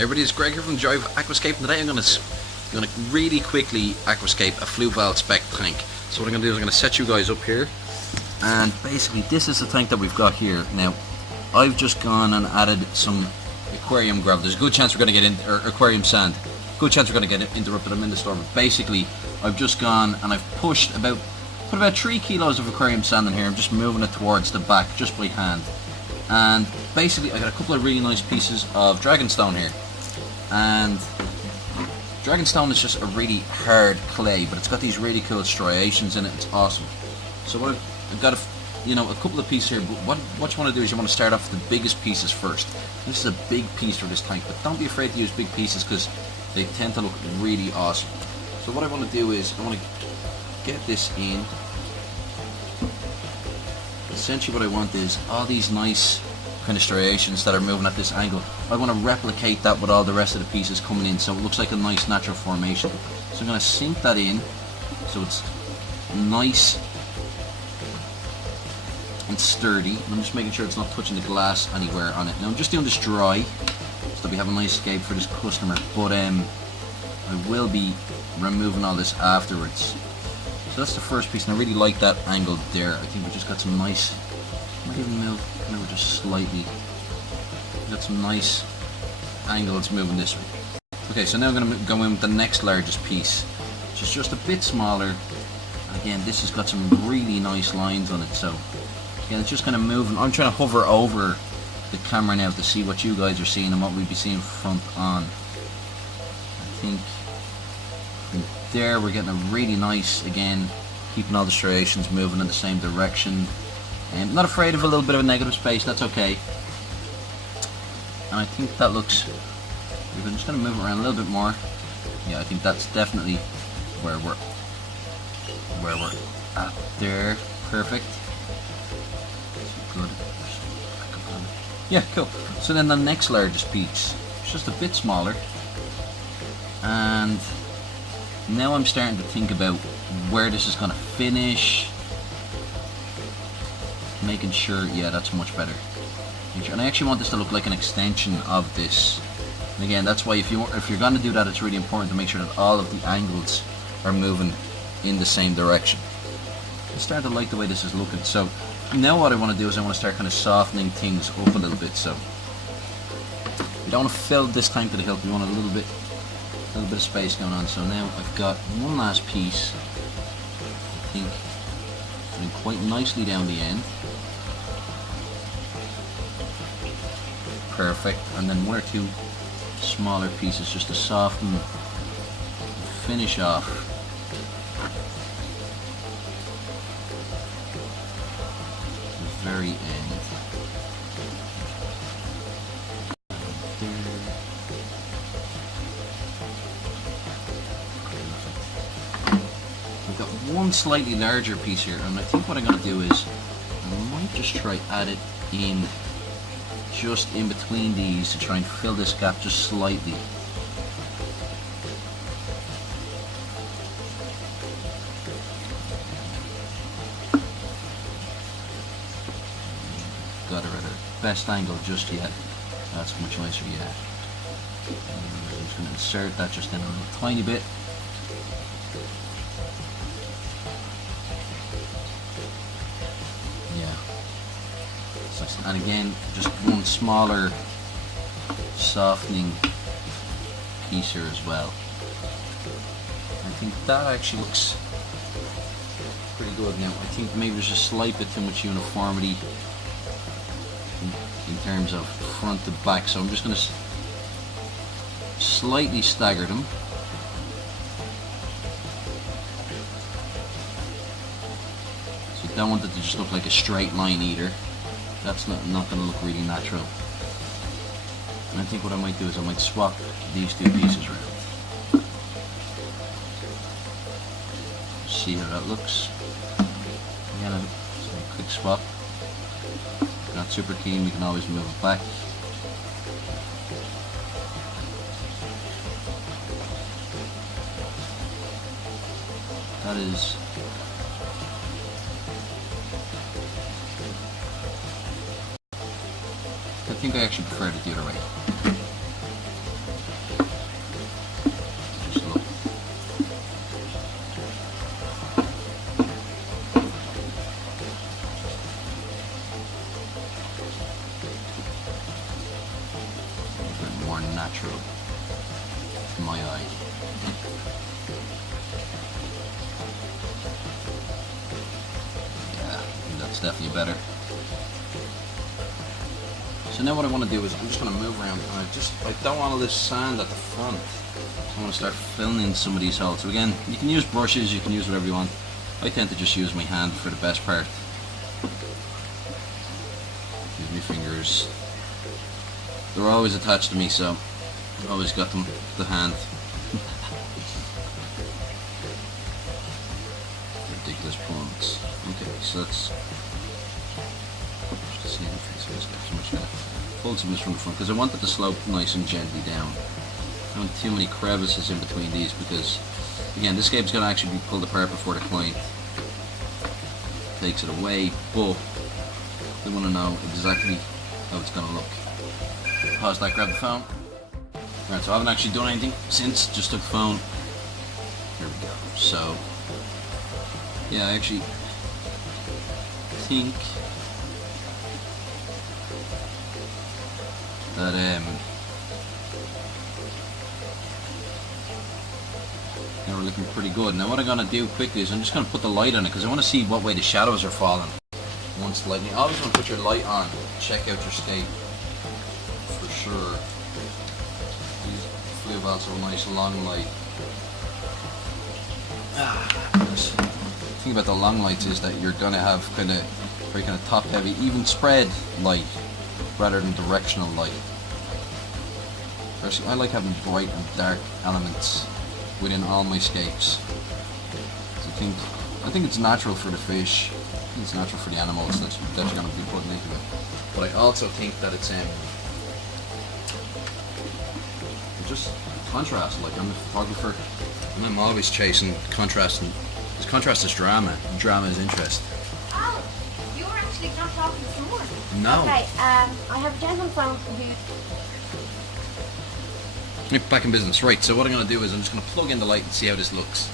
Everybody, it's Greg here from Drive Aquascape, and today I'm going to really quickly aquascape a Fluval Spec tank. So what I'm going to do is I'm going to set you guys up here, and basically this is the tank that we've got here. Now I've just gone and added some aquarium gravel. There's a good chance we're going to get in, or aquarium sand. Good chance we're going to get interrupted. I'm in the store, but basically I've just gone and I've put about 3 kilos of aquarium sand in here. I'm just moving it towards the back just by hand. And basically I got a couple of really nice pieces of Dragonstone here. And Dragonstone is just a really hard clay, but it's got these really cool striations in it. It's awesome. So what I've got a couple of pieces here, but what you want to do is you want to start off with the biggest pieces first. This is a big piece for this tank, but don't be afraid to use big pieces because they tend to look really awesome. So what I want to do is I want to get this in. Essentially what I want is all these nice kind of striations that are moving at this angle. I want to replicate that with all the rest of the pieces coming in, so it looks like a nice natural formation. So I'm going to sink that in so it's nice and sturdy. And I'm just making sure it's not touching the glass anywhere on it. Now I'm just doing this dry so that we have a nice escape for this customer, but I will be removing all this afterwards. So that's the first piece, and I really like that angle there. I think we just got some nice, might even move just slightly. We've got some nice angles moving this way. Okay, so now I'm going to go in with the next largest piece, which is just a bit smaller. And again, this has got some really nice lines on it. So again, it's just kind of moving. I'm trying to hover over the camera now to see what you guys are seeing and what we'll be seeing front on. I think from there we're getting a really nice, again, keeping all the striations moving in the same direction. I'm not afraid of a little bit of a negative space, that's okay. And I think that looks, we're just going to move it around a little bit more. Yeah, I think that's definitely where we're at there. Perfect. Good. Yeah, cool. So then the next largest piece, it's just a bit smaller. And now I'm starting to think about where this is going to finish. Making sure, yeah, that's much better. And I actually want this to look like an extension of this. And again, that's why if you're going to do that, it's really important to make sure that all of the angles are moving in the same direction. I start to like the way this is looking. So now what I want to do is I want to start kind of softening things up a little bit. So we don't want to fill this tank to the hilt. We want a little bit of space going on. So now I've got one last piece. I think coming quite nicely down the end. Perfect. And then 1 or 2 smaller pieces just to soften and finish off. The very end. We've got one slightly larger piece here, and I think what I'm going to do is I might just try add it in just in between these to try and fill this gap just slightly. Got her at her best angle just yet. That's much nicer yet. I'm just going to insert that just in a little tiny bit. And again, just one smaller softening piece here as well. I think that actually looks pretty good now. I think maybe there's a slight bit too much uniformity in terms of front to back, so I'm just going to slightly stagger them. So you don't want it to just look like a straight line either. That's not going to look really natural. And I think what I might do is I might swap these 2 pieces around. See how that looks. Again, a quick swap. Not super keen, we can always move it back. That is I think I actually prefer to do it right. That's definitely better. So now what I want to do is I'm just going to move around, and I don't want all this sand at the front. I want to start filling in some of these holes. So again, you can use brushes, you can use whatever you want. I tend to just use my hand for the best part. Use my fingers. They're always attached to me, so I've always got them to hand. Ridiculous prawns. Okay, so that's just the same thing. So I'm just gonna pull some of this from the front because I want it to slope nice and gently down. I don't want too many crevices in between these because, again, this scape's going to actually be pulled apart before the client takes it away, but they want to know exactly how it's going to look. Pause that, grab the phone. Right, so I haven't actually done anything since, just took the phone. Here we go. So, yeah, I actually think that we're looking pretty good. Now what I'm going to do quickly is I'm just going to put the light on it because I want to see what way the shadows are falling once the lightning. Always want to put your light on, check out your scape for sure. These Fluval are a nice long light. The thing about the long lights is that you're going to have kind of very kind of top heavy, even spread light rather than directional light. Personally, I like having bright and dark elements within all my scapes. I think it's natural for the fish. I think it's natural for the animals that you're going to be putting into it. But I also think that it's just contrast. Like, I'm a photographer, and I'm always chasing contrast. And contrast is drama. Drama is interest. Oh, you were actually not talking to someone. No. Okay. I have a gentleman phone who. Back in business. Right, so what I'm going to do is I'm just going to plug in the light and see how this looks.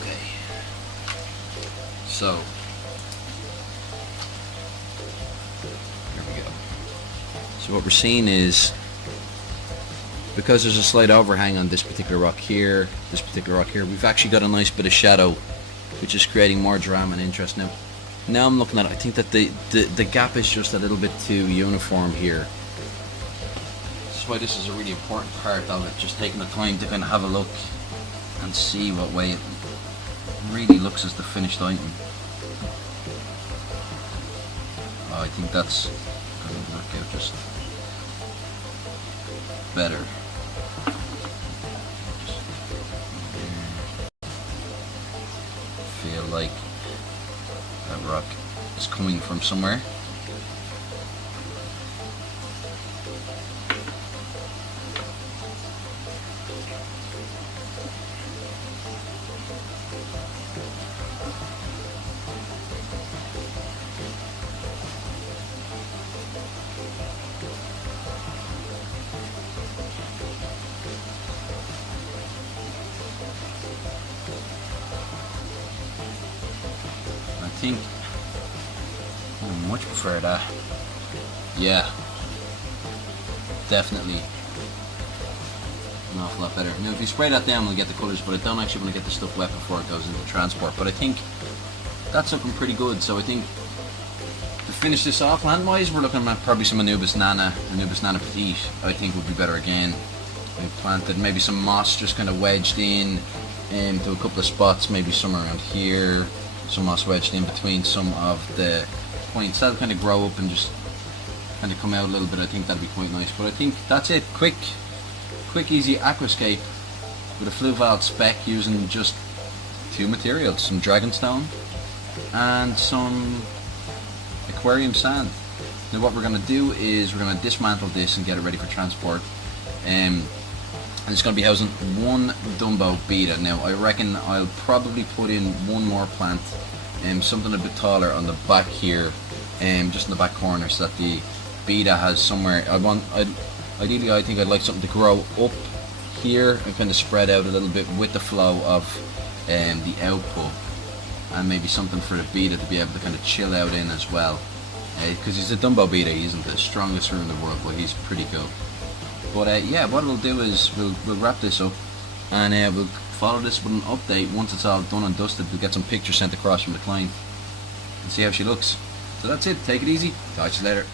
Okay. So, here we go. So what we're seeing is, because there's a slight overhang on this particular rock here, we've actually got a nice bit of shadow, which is creating more drama and interest. Now I'm looking at it, I think that the gap is just a little bit too uniform here. That's why this is a really important part of it, just taking the time to kind of have a look and see what way it really looks as the finished item. Oh, I think that's going to work out just better. Feel like that rock is coming from somewhere. I think I much prefer that. Yeah, definitely an awful lot better. Now if you spray that down we'll get the colours, but I don't actually want to get the stuff wet before it goes into transport. But I think that's looking pretty good, so I think to finish this off land wise we're looking at probably some Anubis Nana Petite. I think would be better again. I planted maybe some moss just kind of wedged in to a couple of spots, maybe some around here, some moss wedged in between some of the points. That'll kind of grow up and just kind of come out a little bit. I think that'll be quite nice. But I think that's it. Quick easy aquascape with a Fluval Spec using just two materials, some Dragonstone and some aquarium sand. Now what we're going to do is we're going to dismantle this and get it ready for transport. And it's going to be housing one Dumbo Betta. Now I reckon I'll probably put in one more plant, something a bit taller on the back here, just in the back corner, so that the Betta has somewhere. Ideally I think I'd like something to grow up here and kind of spread out a little bit with the flow of the output, and maybe something for the Betta to be able to kind of chill out in as well, because he's a Dumbo Betta. He isn't the strongest swimmer in the world, but he's pretty cool. But yeah, what we'll do is we'll wrap this up and we'll follow this with an update once it's all done and dusted. We'll get some pictures sent across from the client and see how she looks. So that's it. Take it easy. Catch you later.